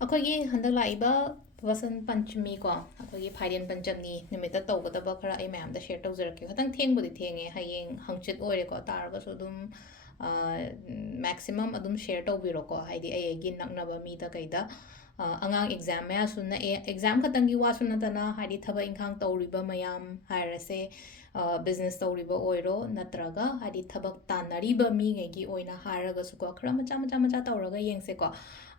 ꯑꯩꯈꯣꯏꯒꯤ ꯍꯟꯗꯛ ꯂꯥꯛꯏꯕ ꯋꯁꯟ ꯄꯟꯆꯃꯤ ꯀꯣ ꯑꯩꯈꯣꯏꯒꯤ ꯐꯥꯏꯔꯦꯟ ꯄꯟꯆꯝꯅꯤ ꯅꯨꯃꯤꯠꯇ ꯇꯧꯒꯗꯕ ꯈꯔ ꯑꯩ ꯃꯌꯥꯝꯗ ꯁꯦꯌꯔ ꯇꯧꯖꯔꯛꯀꯦ ꯈꯤꯇꯪ ꯊꯦꯡꯕꯨꯗꯤ ꯊꯦꯡꯉꯦ ꯍꯌꯦꯡ ꯍꯪꯆꯤꯠ ꯑꯣꯏꯔꯦꯀꯣ ꯇꯥꯔꯒꯁꯨ ꯑꯗꯨꯝ ꯃꯦꯛꯁꯤꯃꯝ ꯑꯗꯨꯝ ꯁꯦꯌꯔ ꯇꯧꯕꯤꯔꯣꯀꯣ ꯍꯥꯏꯗꯤ ꯑꯩꯒꯤ ꯅꯛꯅꯕ ꯃꯤꯗ ꯀꯩꯗ ꯑꯉꯥꯡ ꯑꯦꯛꯖꯥꯝ ꯃꯌꯥꯁꯨ ꯅꯛꯑꯦ ꯑꯦꯛꯖꯥꯝ ꯈꯛꯇꯪꯒꯤ ꯋꯥꯁꯨ ꯅꯠꯇꯅ ꯍꯥꯏꯗꯤ ꯊꯕꯛ ꯏꯪꯈꯥꯡ ꯇꯧꯔꯤꯕ ꯃꯌꯥꯝ ꯍꯥꯏꯔꯁꯦ ꯕꯤꯖꯤꯅꯦꯁ ꯇꯧꯔꯤꯕ ꯑꯣꯏꯔꯣ ꯅꯠꯇ꯭ꯔꯒ ꯍꯥꯏꯗꯤ ꯊꯕꯛ ꯇꯥꯟꯅꯔꯤꯕ ꯃꯤꯉꯩꯒꯤ ꯑꯣꯏꯅ ꯍꯥꯏꯔꯒꯁꯨꯀꯣ ꯈꯔ ꯃꯆꯥ ꯇꯧꯔꯒ ꯌꯦꯡꯁꯦꯀꯣ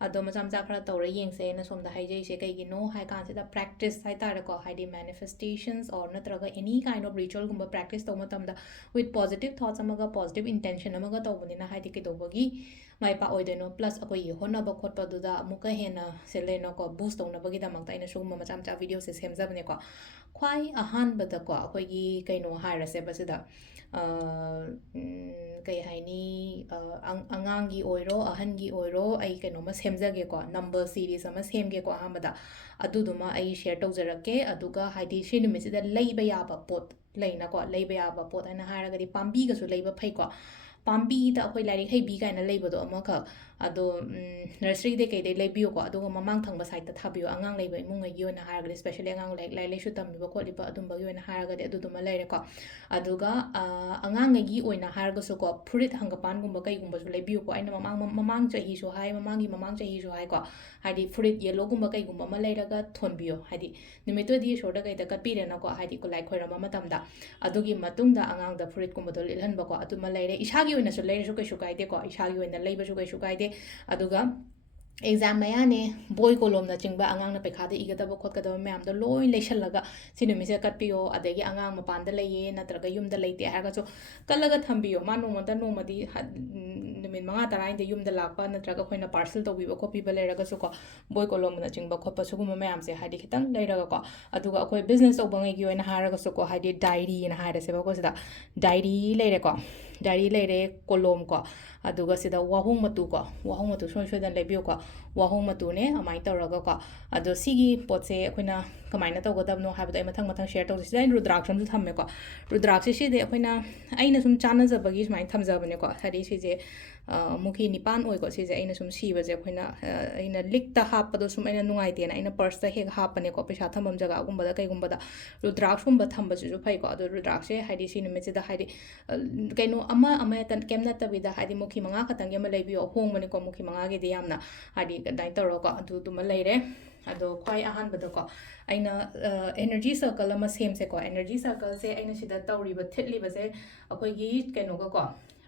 ꯑꯗꯣ ꯃꯆꯥ ꯈꯔ ꯇꯧꯔ ꯌꯦꯡꯁꯦꯅ ꯁꯣꯝꯗ ꯍꯥꯏꯖꯩꯁꯦ ꯀꯩꯒꯤꯅꯣ ꯍꯥꯏ ꯀꯥꯟꯁꯤꯗ ꯄ꯭ꯔꯦꯛꯇꯤꯁ ꯍꯥꯏꯇꯥꯔꯦꯀꯣ ꯍꯥꯏꯗꯤ ꯃꯦꯅꯤꯐꯦꯁꯇꯦꯁꯟꯁ ꯑꯣꯔ ꯅꯠꯇ꯭ꯔꯒ ꯑꯦꯅꯤ ꯀꯥꯏꯟ ꯑꯣꯐ ꯔꯤꯆꯨꯋꯜꯒꯨꯝꯕ ꯄ꯭ꯔꯦꯛꯇꯤꯁ ꯇꯧꯕ ꯃꯇꯝꯗ ꯋꯤꯠ ꯄꯣꯖꯤꯇꯤቭ ꯊꯣꯠꯁ ꯑꯃꯒ ꯄꯣꯖꯤꯇꯤቭ ꯏꯟꯇꯦꯟꯁꯟ ꯑꯃꯒ ꯇꯧꯕꯅꯤꯅ ꯍꯥꯏꯗꯤ ꯀꯩꯗꯧꯕꯒꯤ ꯃꯥꯏ ꯄꯥꯛꯑꯣꯏꯗꯣꯏꯅꯣ ꯄ꯭ꯂꯁ ꯑꯩꯈꯣꯏꯒꯤ ꯍꯣꯠꯅꯕ ꯈꯣꯠꯄꯗꯨꯗ ꯑꯃꯨꯛꯀ ꯍꯦꯟꯅ ꯁꯤꯜꯂꯦꯅꯣꯀꯣ ꯕꯨꯁ ꯇꯧꯅꯕꯒꯤꯗꯃꯛꯇ ꯑꯩꯅ ꯁꯤꯒꯨꯝꯕ ꯃꯆꯥ ꯚꯤꯗꯤꯑꯣꯁꯦ ꯁꯦꯝꯖꯕꯅꯦꯀꯣ ꯈ꯭ꯋꯥꯏ ꯑꯍꯥꯟꯕꯗꯀꯣ ꯑꯩꯈꯣꯏꯒꯤ ꯀꯩꯅꯣ ꯍꯥꯏꯔꯁꯦꯕ ꯁꯤꯗ ꯀꯩ ꯍꯥꯏꯅꯤ ꯑꯉꯥꯡꯒꯤ ꯑꯣꯏꯔꯣ ꯑꯍꯟꯒꯤ ꯑꯣꯏꯔꯣ ꯑꯩ ꯀꯩꯅꯣꯃ ꯁꯦꯝꯖꯒꯦꯀꯣ ꯅꯝꯕꯔ ꯁꯤꯔꯤꯁ ꯑꯃ ꯁꯦꯝꯒꯦꯀꯣ ꯑꯍꯥꯟꯕꯗ ꯑꯗꯨꯗꯨꯃ ꯑꯩ ꯁꯦꯌꯔ ꯇꯧꯖꯔꯛꯀꯦ ꯑꯗꯨꯒ ꯍꯥꯏꯗꯤ ꯁꯤ ꯅꯨꯃꯤꯠꯁꯤꯗ ꯂꯩꯕ ꯌꯥꯕ ꯄꯣꯠ ꯂꯩꯅꯀꯣ ꯂꯩꯕ ꯌꯥꯕ ꯄꯣꯠ ꯍꯥꯏꯅ ꯍꯥꯏꯔꯒꯗꯤ ꯄꯥꯝꯕꯤꯒꯁꯨ ꯂꯩꯕ ꯐꯩꯀꯣ ꯄꯥꯝꯕꯤꯗ ꯑꯩꯈꯣꯏ ꯂꯥꯏꯔꯤꯛ ꯍꯩꯕꯤ ꯀꯥꯏꯅ ꯂꯩꯕꯗꯣ ꯑꯃꯈꯛ ꯑꯗꯣ ꯅꯔꯁꯔꯤꯗꯩ ꯀꯩꯗꯩ ꯂꯩꯕꯤꯌꯨꯀꯣ ꯑꯗꯨꯒ ꯃꯃꯥꯡ ꯊꯪꯕ ꯁꯥꯏꯠꯇ ꯊꯥꯕꯤꯌꯨ ꯑꯉꯥꯡ ꯂꯩꯕ ꯏꯃꯨꯡꯉꯩꯒꯤ ꯑꯣꯏꯅ ꯍꯥꯏꯔꯒꯗꯤ ꯁ꯭ꯄꯦꯁꯦꯜꯂꯤ ꯑꯉꯥꯡ ꯂꯥꯏꯔꯤꯛ ꯂꯥꯏꯁꯨ ꯇꯝꯕꯤꯕ ꯈꯣꯠꯂꯤꯕ ꯑꯗꯨꯝꯕꯒꯤ ꯑꯣꯏꯅ ꯍꯥꯏꯔꯒꯗꯤ ꯑꯗꯨꯗꯨꯃ ꯂꯩꯔꯦꯀꯣ ꯑꯗꯨꯒ ꯑꯉꯥꯡꯉꯩꯒꯤ ꯑꯣꯏꯅ ꯍꯥꯏꯔꯒꯁꯨꯀꯣ ꯐꯨꯔꯤꯠ ꯍꯪꯒꯄꯥꯟꯒꯨꯝꯕ ꯀꯩꯒꯨꯝꯕꯁꯨ ꯂꯩꯕꯤꯌꯨꯀꯣ ꯑꯩꯅ ꯃꯃꯥꯡ ꯆꯍꯤꯁꯨ ꯍꯥꯏ ꯃꯃꯥꯡ ꯆꯍꯤꯁꯨ ꯍꯥꯏꯀꯣ ꯍꯥꯏꯗꯤ ꯐꯨꯔꯤꯠ ꯌꯦꯜꯂꯣꯒꯨꯝꯕ ꯀꯩꯒꯨꯝꯕ ꯑꯃ ꯂꯩꯔꯒ ꯊꯣꯟꯕꯤꯌꯣ ꯍꯥꯏꯗꯤ ꯅꯨꯃꯤꯠꯇꯨꯗꯤ ꯏꯁꯣꯔꯗ ꯀꯩꯗ ꯀꯠꯄꯤꯔꯦꯅꯀꯣ ꯍꯥꯏꯗꯤ ꯂꯥꯏ ꯈꯣꯏꯔꯝꯕ ꯃꯇꯝꯗ ꯑꯗꯨꯒꯤ ꯃꯇꯨꯡꯗ ꯑꯉꯥꯡꯗ ꯐꯨꯔꯤꯠꯀꯨꯝꯕꯗꯣ ꯂꯤꯠꯍꯟꯕꯀꯣ ꯑꯗꯨꯃ ꯂꯩꯔꯦ ꯏꯁꯥꯒꯤ ꯑꯣꯏꯅꯁꯨ ꯂꯩꯔꯁꯨ ꯀꯩꯁꯨ ꯀꯥꯏꯗꯦꯀꯣ ꯏꯁꯥꯒꯤ ꯑꯣꯏꯅ ꯂꯩꯕꯁꯨ ꯀꯩꯁꯨ ꯀꯥꯏꯗꯦ ꯑꯗꯨꯒ ꯑꯦꯛꯖꯥꯝ ꯃꯌꯥꯅꯦ ꯕꯣꯏ ꯀꯣꯂꯣꯝꯅꯆꯤꯡꯕ ꯑꯉꯥꯡꯅ ꯄꯩꯈꯥꯗ ꯏꯒꯗꯕ ꯈꯣꯠꯀꯗꯕ ꯃꯌꯥꯝꯗꯣ ꯂꯣꯏ ꯂꯩꯁꯜꯂꯒ ꯁꯤ ꯅꯨꯃꯤꯠꯁꯤꯗ ꯀꯠꯄꯤꯌꯣ ꯑꯗꯒꯤ ꯑꯉꯥꯡ ꯃꯄꯥꯟꯗ ꯂꯩꯌꯦ ꯅꯠꯇ꯭ꯔꯒ ꯌꯨꯝꯗ ꯂꯩꯇꯦ ꯍꯥꯏꯔꯒꯁꯨ ꯀꯠꯂꯒ ꯊꯝꯕꯤꯌꯣ ꯃꯥ ꯅꯣꯡꯃꯗꯤ ꯅꯨꯃꯤꯠ 5-10ꯗ ꯌꯨꯝꯗ ꯂꯥꯛꯄ ꯅꯠꯇ꯭ꯔꯒ ꯑꯩꯈꯣꯏꯅ ꯄꯥꯔꯁꯦꯜ ꯇꯧꯕꯤꯕ ꯈꯣꯠꯄꯤꯕ ꯂꯩꯔꯒꯁꯨꯀꯣ ꯕꯣꯏ ꯀꯣꯂꯣꯝꯅꯆꯤꯡꯕ ꯈꯣꯠꯄ ꯁꯤꯒꯨꯝꯕ ꯃꯌꯥꯝꯁꯦ ꯍꯥꯏꯗꯤ ꯈꯤꯇꯪ ꯂꯩꯔꯒꯀꯣ ꯑꯗꯨꯒ ꯑꯩꯈꯣꯏ ꯕꯤꯖꯤꯅꯦꯁ ꯇꯧꯕꯉꯩꯒꯤ ꯑꯣꯏꯅ ꯍꯥꯏꯔꯒꯁꯨꯀꯣ ꯍꯥꯏꯗꯤ ꯗꯥꯏꯔꯤꯅ ꯍꯥꯏꯔꯁꯦꯕꯀꯣ ꯁꯤꯗ ꯗꯥꯏꯔꯤ ꯂꯩꯔꯦꯀꯣ ꯗꯥꯏꯔꯤ ꯂꯩꯔꯦ ꯀꯣꯂꯣꯝ ꯀꯣ ꯑꯗꯨꯒ ꯁꯤꯗ ꯋꯥꯍꯣꯡ ꯃꯇꯨ ꯀꯣ ꯋꯥꯍꯣꯡ ꯃꯇꯨ ꯁꯣꯏꯗꯅ ꯂꯩꯕꯤꯌꯨꯀꯣ ꯋꯥꯍꯣꯡ ꯃꯇꯨꯅꯦ ꯑꯗꯨꯃꯥꯏꯅ ꯇꯧꯔꯒꯀꯣ ꯑꯗꯣ ꯁꯤꯒꯤ ꯄꯣꯠꯁꯦ ꯑꯩꯈꯣꯏꯅ ꯀꯃꯥꯏꯅ ꯇꯧꯒꯗꯕꯅꯣ ꯍꯥꯏꯕꯗꯣ ꯑꯩ ꯃꯊꯪ ꯁꯦꯌꯔ ꯇꯧꯖꯦ ꯁꯤꯗ ꯑꯩꯅ ꯔꯨꯗ꯭ꯔꯥꯛꯁ ꯑꯃꯁꯨ ꯊꯝꯃꯦꯀꯣ ꯔꯨꯗ꯭ꯔꯥꯛꯁꯦ ꯁꯤꯗꯤ ꯑꯩꯅ ꯁꯨꯝ ꯆꯥꯟꯅꯖꯕꯒꯤ ꯁꯨꯃꯥꯏꯅ ꯊꯝꯖꯕꯅꯦꯀꯣ ꯍꯥꯏꯗꯤ ꯁꯤꯁꯦ ꯃꯨꯈꯤ 9 ꯑꯣꯏꯀꯣ ꯁꯤꯁꯦ ꯑꯩꯅ ꯁꯨꯝ ꯁꯤꯕꯁꯦ ꯑꯩꯈꯣꯏꯅ ꯑꯩꯅ ꯂꯤꯛꯇ ꯍꯥꯞꯄꯗꯣ ꯁꯨꯝ ꯑꯩꯅ ꯅꯨꯡꯉꯥꯏꯇꯦꯅ ꯑꯩꯅ ꯄꯔꯁꯇ ꯍꯦꯛ ꯍꯥꯞꯄꯅꯦꯀꯣ ꯄꯩꯁꯥ ꯊꯝꯐꯝ ꯖꯒꯥꯒꯨꯝꯕꯗ ꯀꯩꯒꯨꯝꯕꯗ ꯔꯨꯗ꯭ꯔꯥꯛꯁꯀꯨꯝꯕ ꯊꯝꯕꯁꯤꯁꯨ ꯐꯩꯀꯣ ꯑꯗꯣ ꯔꯨꯗ꯭ꯔꯥꯛꯁꯦ ꯍꯥꯏꯗꯤ ꯁꯤ ꯅꯨꯃꯤꯠꯁꯤꯗ ꯍꯥꯏꯗꯤ ꯀꯩꯅꯣ ꯑꯃ ꯀꯩꯝ ꯅꯠꯇꯕꯤꯗ ꯍꯥꯏꯗꯤ ꯃꯨꯈꯤ 5 ꯈꯛꯇꯪꯒꯤ ꯑꯃ ꯂꯩꯕꯤꯌꯣ ꯍꯣꯡꯕꯅꯤꯀꯣ ꯃꯨꯈꯤ 5ꯒꯤꯗꯤ ꯌꯥꯝꯅ ꯍꯥꯏꯗꯤ ꯑꯗꯨꯃꯥꯏꯅ ꯇꯧꯔꯒꯀꯣ ꯑꯗꯨꯗꯨꯃ ꯂꯩꯔꯦ ꯑꯗꯣ ꯈ꯭ꯋꯥꯏ ꯑꯍꯥꯟꯕꯗꯀꯣ ꯑꯩꯅ ꯑꯦꯅꯔꯖꯤ ꯁꯔꯀꯜ ꯑꯃ ꯁꯦꯝꯁꯦꯀꯣ ꯑꯦꯅꯔꯖꯤ ꯁꯔꯀꯜꯁꯦ ꯑꯩꯅ ꯁꯤꯗ ꯊꯤꯠꯂꯤꯕꯁꯦ ꯑꯩꯈꯣꯏꯒꯤ ꯀꯩꯅꯣꯒꯀꯣ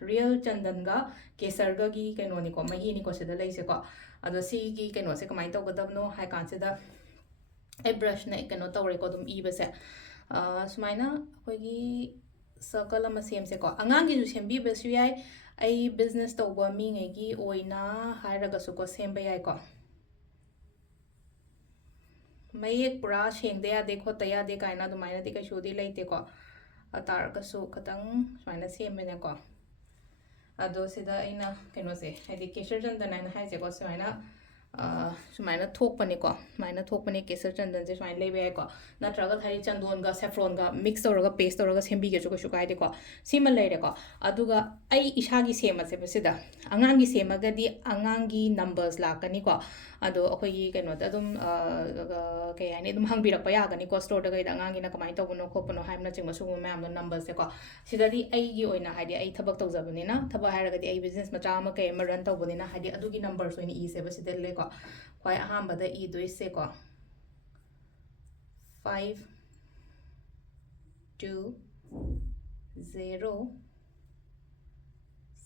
ꯔꯤꯌꯦꯜ ꯆꯟꯗꯟꯒ ꯀꯦꯁꯔꯒꯒꯤ ꯀꯩꯅꯣꯅꯤꯀꯣ ꯃꯍꯤꯅꯤꯀꯣ ꯁꯤꯗ ꯂꯩꯁꯦꯀꯣ ꯑꯗꯣ ꯁꯤꯒꯤ ꯀꯩꯅꯣꯁꯦ ꯀꯃꯥꯏꯅ ꯇꯧꯒꯗꯕꯅꯣ ꯍꯥꯏ ꯀꯥꯟꯁꯤꯗ ꯑꯩ ꯕ꯭ꯔꯁꯅ ꯀꯩꯅꯣ ꯇꯧꯔꯦꯀꯣ ꯑꯗꯨꯝ ꯏꯕꯁꯦ ꯁꯨꯃꯥꯏꯅ ꯑꯩꯈꯣꯏꯒꯤ ꯁꯔꯀꯜ ꯑꯃ ꯁꯦꯝꯁꯦꯀꯣ ꯑꯉꯥꯡꯒꯤꯁꯨ ꯁꯦꯝꯕꯤꯕꯁꯨ ꯌꯥꯏ ꯑꯩ ꯕꯤꯖꯤꯅꯦꯁ ꯇꯧꯕ ꯃꯤꯉꯩꯒꯤ ꯑꯣꯏꯅ ꯍꯥꯏꯔꯒꯁꯨꯀꯣ ꯁꯦꯝꯕ ꯌꯥꯏꯀꯣ ꯃꯌꯦꯛ ꯄꯨꯔꯥ ꯁꯦꯡꯗ ꯌꯥꯗꯦ ꯈꯣꯠꯇ ꯌꯥꯗꯦ ꯀꯥꯏꯅ ꯑꯗꯨꯃꯥꯏꯅꯗꯤ ꯀꯩꯁꯨꯗꯤ ꯂꯩꯇꯦꯀꯣ ꯇꯥꯔꯒꯁꯨ ꯈꯤꯇꯪ ꯁꯨꯃꯥꯏꯅ ꯁꯦꯝꯕꯅꯦꯀꯣ ꯑꯗꯣ ꯁꯤꯗ ꯑꯩꯅ ꯀꯩꯅꯣꯁꯦ ꯍꯥꯏꯗꯤ ꯀꯦꯁꯔ ꯆꯟꯗꯟ ꯍꯥꯏꯅ ꯍꯥꯏꯁꯦꯀꯣ ꯁꯨꯃꯥꯏꯅ ꯊꯣꯛꯄꯅꯦꯀꯣ ꯁꯨꯃꯥꯏꯅ ꯊꯣꯛꯄꯅꯦ ꯀꯦꯁꯔ ꯆꯟꯗꯟꯁꯦ ꯁꯨꯃꯥꯏꯅ ꯂꯩꯕ ꯌꯥꯏꯀꯣ ꯅꯠꯇ꯭ꯔꯒ ꯍꯥꯏꯗꯤ ꯆꯟꯗꯣꯟꯒ ꯁꯦꯐ꯭ꯔꯣꯟꯒ ꯃꯤꯛꯁ ꯇꯧꯔꯒ ꯄꯦꯁ ꯇꯧꯔꯒ ꯁꯦꯝꯕꯤꯒꯦꯁꯨ ꯀꯩꯁꯨ ꯀꯥꯏꯗꯦꯀꯣ ꯁꯤꯃ ꯂꯩꯔꯦꯀꯣ ꯑꯗꯨꯒ ꯑꯩ ꯏꯁꯥꯒꯤ ꯁꯦꯝꯃꯁꯦꯕ ꯁꯤꯗ ꯑꯉꯥꯡꯒꯤ ꯁꯦꯝꯃꯒꯗꯤ ꯑꯉꯥꯡꯒꯤ ꯅꯝꯕꯔꯁ ꯂꯥꯛꯀꯅꯤꯀꯣ ꯑꯗꯣ ꯑꯩꯈꯣꯏꯒꯤ ꯀꯩꯅꯣꯗ ꯑꯗꯨꯝ ꯀꯩ ꯍꯥꯏꯅꯤ ꯑꯗꯨꯝ ꯍꯪꯕꯤꯔꯛꯄ ꯌꯥꯒꯅꯤꯀꯣ ꯁ꯭ꯇꯣꯔꯗ ꯀꯩꯗ ꯑꯉꯥꯡꯒꯤꯅ ꯀꯃꯥꯏꯅ ꯇꯧꯕꯅꯣ ꯈꯣꯠꯄꯅꯣ ꯍꯥꯏꯕꯅꯆꯤꯡꯕ ꯁꯤꯒꯨꯝꯕ ꯃꯌꯥꯝꯗꯣ ꯅꯝꯕꯔꯁꯦꯀꯣ ꯁꯤꯗꯗꯤ ꯑꯩꯒꯤ ꯑꯣꯏꯅ ꯍꯥꯏꯗꯤ ꯑꯩ ꯊꯕꯛ ꯇꯧꯖꯕꯅꯤꯅ ꯊꯕꯛ ꯍꯥꯏꯔꯒꯗꯤ ꯑꯩ ꯕꯤꯖꯤꯅꯦꯁ ꯃꯆꯥ ꯑꯃ ꯀꯩ ꯑꯃ ꯔꯟ ꯇꯧꯕꯅꯤꯅ ꯍꯥꯏꯗꯤ ꯑꯗꯨꯒꯤ ꯅꯝꯕꯔꯁ ꯑꯣꯏꯅ ꯏꯁꯦꯕ ꯁꯤꯗ ꯂꯩꯀꯣ ꯈ꯭ꯋꯥꯏ ꯑꯍꯥꯟꯕꯗ ꯏꯗꯣꯏꯁꯦꯀꯣ 5 2 0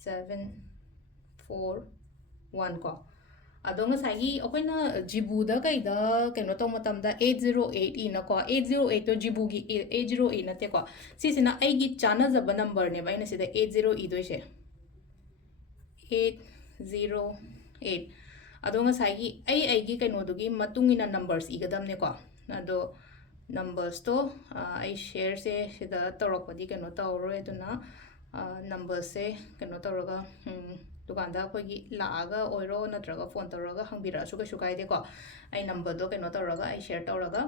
7 4 1 ꯀꯣ ꯑꯗꯣ ꯉꯁꯥꯏꯒꯤ ꯑꯩꯈꯣꯏꯅ ꯖꯤꯕꯨꯗ ꯀꯩꯗ ꯀꯩꯅꯣ ꯇꯧꯕ ꯃꯇꯝꯗ 808 ꯏꯅꯀꯣ 808ꯇꯣ ꯖꯤꯕꯨꯒꯤ 808 ꯅꯠꯇꯦꯀꯣ ꯁꯤꯁꯤꯅ ꯑꯩꯒꯤ ꯆꯥꯟꯅꯖꯕ ꯅꯝꯕꯔꯅꯦꯕ ꯑꯩꯅ ꯁꯤꯗ 80 ꯏꯗꯣꯏꯁꯦ 808 ꯑꯗꯣ ꯉꯁꯥꯏꯒꯤ ꯑꯩꯒꯤ ꯀꯩꯅꯣꯗꯨꯒꯤ ꯃꯇꯨꯡ ꯏꯟꯅ ꯅꯝꯕꯔꯁ ꯏꯒꯗꯕꯅꯦꯀꯣ ꯑꯗꯣ ꯅꯝꯕꯔꯁꯇꯣ ꯑꯩ ꯁꯦꯌꯔꯁꯦ ꯁꯤꯗ ꯇꯧꯔꯛꯄꯗꯤ ꯀꯩꯅꯣ ꯇꯧꯔꯔꯣꯏ ꯑꯗꯨꯅ ꯅꯝꯕꯔꯁꯦ ꯀꯩꯅꯣ ꯇꯧꯔꯒ दुकान अखोगी लागा ओइरो नत्रगा फोन तौरगा हंगबिरासु कइसु काइदेको आई नंबर दो कनो तौरगा आई शेयर तौरगा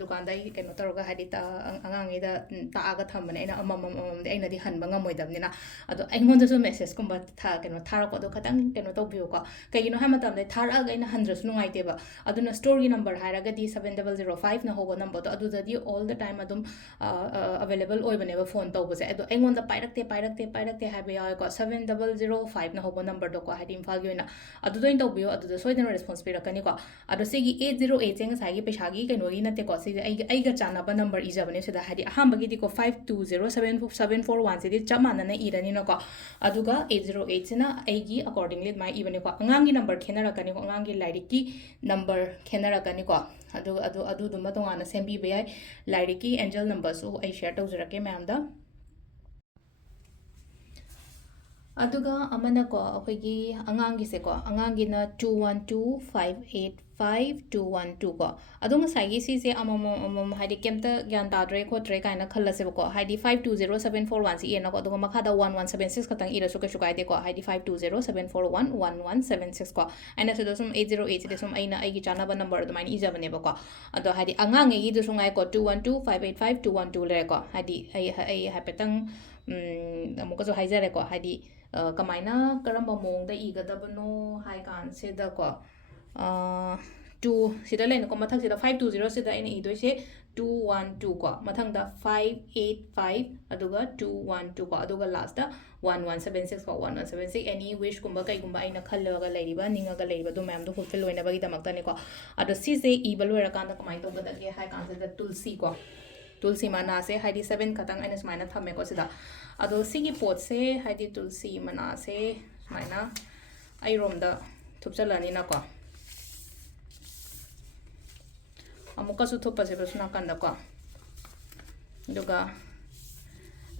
दुकान दाई कनो तौरगा हादि ता अंगांगेदा तागा थंबने आइना अममममदे आइनादि हनबा ngमोइदबनिना अदो आइंगोंदसु मेसेज कुंबा था कनो थारको दो खतंग कनो तौबियोको कइनो हाय मतमदे थारगा आइना हंद्रसु नुंगाइतेबा अदुना स्टोर गी नंबर हायरगदि 7005 ना होबो नंबर दो अदुददि ऑल द टाइम अदुम अवेलेबल ओइबनेबा फोन तौबसे अदो आइंगोंदा पाइरक्ते हायबे याको 7005 ना होबो नंबर दो को हादि इम्फाल गी ओइना अदुदो इन तौबियो अदुदो सोइदन रेस्पॉन्स पिरकनिको अदो सिगी 808 जेंग सागी पेशागी कइनोगी नतेको सिगी आइगा चानाबा नंबर इजबने सिदा हादि अहामबगिदिको 52077441 सिदि चमानना इरनिनको अदुगा 808 सिना आइगी अकॉर्डिंगली माइ इबनेको अंगांगी नंबर खेनरकनिको अंगांगी लाइरिकी नंबर खेनरकनिको अदु अदु अदु दुमा तोंगाना सेंबीबे याय लाइरिकी एंजल नंबर सु आई शेयर तौजरके मैमदा अदुगा अमनको अखोगी अंगांगीसेको अंगांगीना 212585 को अदुगा साइगी सीसे अमम हाइदि केमता ज्ञान ताद्रे खोत्रे काइना खल्लसेबको हाइदि 520741 सी एनको अदुगा मखादा 1176 खतंग इरसु कइसु काइदेको हाइदि 520741 को आइना सदो सुम 808 सिदे सुम आइना आइगी चानाबा नंबर अदुमाइन इजबनेबको अदो हाइदि अंगांगेगी दुसु ngaiko 212585 लेको हाइदि आई हापेतंग अमुकसु हाइजरेको हाइदि कमाइना करम्बा मोंगदा इगदबनो हाइ कांसेदको 2 सिदा लेनको मथक सिदा 520 सिदा आइना इदोइसे 212 को मथंगदा 585 अदुगा 212 को अदुगा लास्ट दा 1176 को 1176 एनी विश कुंबा कइगुंबा आइना खल्लगा लेरिबा निंगागा लेरिबा दो मैम दो फुलफिल होइनबगी दमक्तनेको अदो सिसे इबल लोइरकांदा कमाइ तौगदगे हाइ कांसेदा तुलसी को तुलसी मना से हाइदी 7 खतंग आइना सुमाइना थमेको सिदा अदो सिगी पोट से हाइदी तुलसी मना से सुमाइना आई रोमदा थुपचलनिना को अमुकसु थुपसे बसुना कंदको दुगा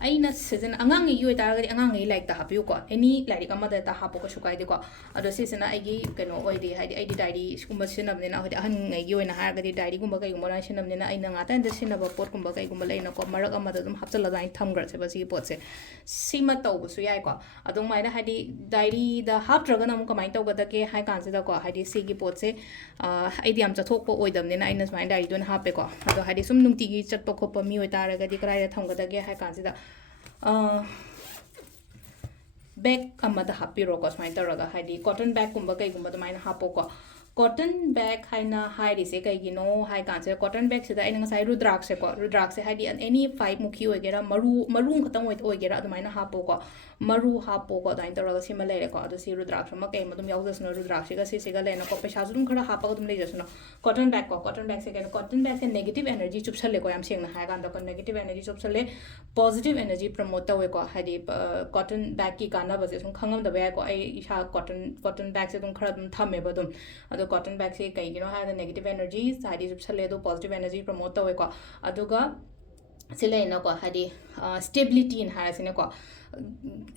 aina season angang yu taragadi angang like ta hapiu ko any like amada ta hapo ko sukai de ko ado season agi keno oidi haidi aidi diary skumba sinamne na hodi ahan ngai yu na haragadi diary gumba kai gumba sinamne na aina ngata inde sinaba pot gumba kai gumba leina ko marak amada dum hapchala dai thamgra se basi pot se sima taw bu su yai ko adong mai na haidi diary da haptraga na kamai taw ga da ke hai kan se da ko haidi sigi pot se aidi am chathok po oidamne na aina smai diary don hape ko ado haidi sum nungti gi chatpa khopa mi oi taragadi krai da thamga da ge hai kan se da bag amada hapiro ko smai taraga haidi cotton bag kumba kai kumba maina hapo ko cotton bag haina haidi se kai gino hai kan se cotton bag se da ina sai rudrak se haidi any 5 mukhi ogera maru khatang ogera adumaina hapo ko maru hapo ko dain taraga sima lere ko adu si rudrak ma kai madum yaudasna rudrak se ga se ga lena ko pesha dum khara hapa ko dum le jasna cotton bag se ga cotton bag se negative energy chupsale ko yam seng na hai kan da ko negative energy chupsale positive energy promote tawe ko haidi cotton bag ki kana base sum khangam da ba ko ai isha cotton bag se dum khara dum thame ba dum ado cotton bag se kai gino ha the negative energy haidi chupsale do positive energy promote tawe ko aduga sile na ko haidi stability in harasine ko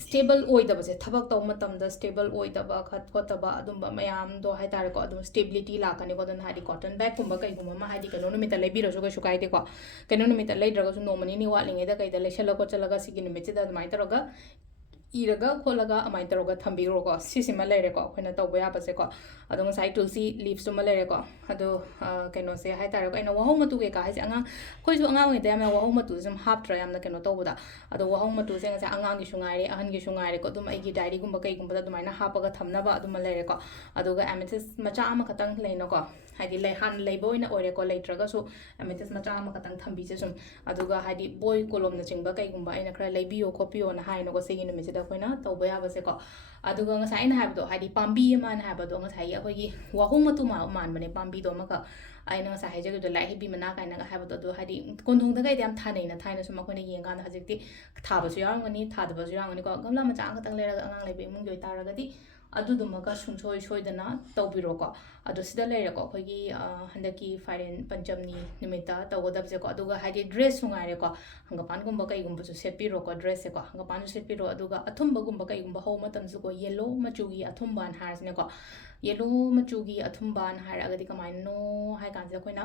stable oidaba se thabak taw matam da stable oidaba khat khotaba adumba mayam do hai tar ko adum stability la kani ko dan hadi cotton bag kumba kai gumma ma hadi kano numita lebi ro so kai de ko kano numita lei draga su nomani ni watling eda kai da le shala ko chalaga sigi numit da mai taroga iraga kholaga amai taroga thambiro ko sisima leire ko khoina tawba ya base ko adong sai tulsi leaves to malere ko ado keno se hai tar ko ina wahong matu ke ka hai anga khoi su anga ngi da ma wahong matu sum hap tra yam na keno tawba da ado wahong matu se nga anga gi sungai re ahan gi sungai re ko dum ai gi diary gumba kai gumba da dumaina hapaga thamna ba adum malere ko ado ga amethyst macha ama khatang leino ko haidi lai han lai boina ore ko lai traga so amethyst macha ama khatang thambi se sum aduga haidi boy kolom na chingba kai gumba aina khara lai biyo ko piyo na hai no ko se gi numit da khoina tawba ya base ko aduga nga sai na habdo haidi pambi ma na habdo nga sai akhoi wahong matu ma man bane pambi do ma ka aina nga sai je do lai bi mana kai na habdo do haidi kondong da kai yam thanai na thaina sum akhoi na yenga na hajikti thaba su yang ani thada ba su yang ani ko gamla ma chang khatang le ra angang lai be mung joi taraga di अदुदुमगा सुंसोय सोयदना तौबिरोको अदु सिदा लेरेको अखोगी हंदकी फाइरेन पंचमनी निमिता तौगदबजे को अदुगा हाइदि dress सुंगारेको हंगपान गुंबा कई गुंबा सेटपिरोको dress से को हंगपान सेटपिरो अदुगा अथुंबा गुंबा कई गुंबा हो मतमसु को yellow मचुगी अथुंबान हारसने को येलो मचुगी अथुंबान हारगदि कमाइनो हाइ कांजे कोइना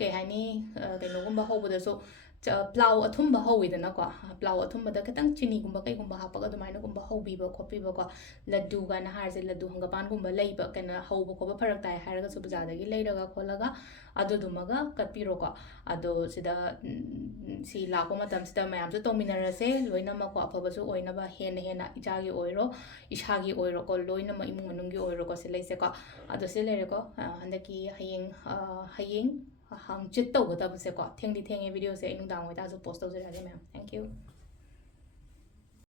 के हाइनी कइनो गुंबा होबदसो ꯄ꯭ꯂꯥꯎ ꯑꯊꯨꯝꯕ ꯍꯧꯋꯤꯗꯅꯀꯣ ꯄ꯭ꯂꯥꯎ ꯑꯊꯨꯝꯕꯗ ꯈꯤꯇꯪ ꯆꯤꯅꯤꯒꯨꯝꯕ ꯀꯩꯒꯨꯝꯕ ꯍꯥꯞꯄꯒ ꯑꯗꯨꯃꯥꯏꯅꯒꯨꯝꯕ ꯍꯧꯕꯤꯕ ꯈꯣꯠꯄꯤꯕꯀꯣ ꯂꯗꯨ ꯀꯥꯏꯅ ꯍꯥꯏꯔꯤꯁꯦ ꯂꯗꯨ ꯍꯪꯒꯄꯥꯟꯒꯨꯝꯕ ꯂꯩꯕ ꯀꯩꯅꯣ ꯍꯧꯕ ꯈꯣꯠꯄ ꯐꯔꯛ ꯇꯥꯏ ꯍꯥꯏꯔꯒꯁꯨ ꯕꯖꯥꯔꯗꯒꯤ ꯂꯩꯔꯒ ꯈꯣꯠꯂꯒ ꯑꯗꯨꯗꯨꯃꯒ ꯀꯠꯄꯤꯔꯣꯀꯣ ꯑꯗꯣ ꯁꯤꯗ ꯁꯤ ꯂꯥꯛꯄ ꯃꯇꯝꯁꯤꯗ ꯃꯌꯥꯝꯁꯨ ꯇꯧꯃꯤꯟꯅꯔꯁꯦ ꯂꯣꯏꯅꯃꯛꯀꯣ ꯑꯐꯕꯁꯨ ꯑꯣꯏꯅꯕ ꯍꯦꯟꯅ ꯍꯦꯟꯅ ꯏꯆꯥꯒꯤ ꯑꯣꯏꯔꯣ ꯏꯁꯥꯒꯤ ꯑꯣꯏꯔꯣꯀꯣ ꯂꯣꯏꯅꯃꯛ ꯏꯃꯨꯡ ꯃꯅꯨꯡꯒꯤ ꯑꯣꯏꯔꯣꯀꯣ ꯁꯤ ꯂꯩꯁꯦꯀꯣ ꯑꯗꯣ ꯁꯤ ꯂꯩꯔꯦꯀꯣ ꯍꯟꯗꯛꯀꯤ ꯍꯌꯦꯡ ꯍꯪꯆꯤꯠ ꯇꯧꯒꯗꯕꯁꯦꯀꯣ ꯊꯦꯡꯗꯤ ꯊꯦꯡꯉꯦ ꯚꯤꯗꯤꯑꯣꯁꯦ ꯑꯩ ꯅꯨꯡꯗꯥꯡ ꯑꯣꯏꯇꯥꯔꯁꯨ ꯄꯣꯁ ꯇꯧꯖꯔꯛꯑꯒꯦ ꯃꯌꯥꯝ ꯊꯦꯡꯛ ꯌꯨ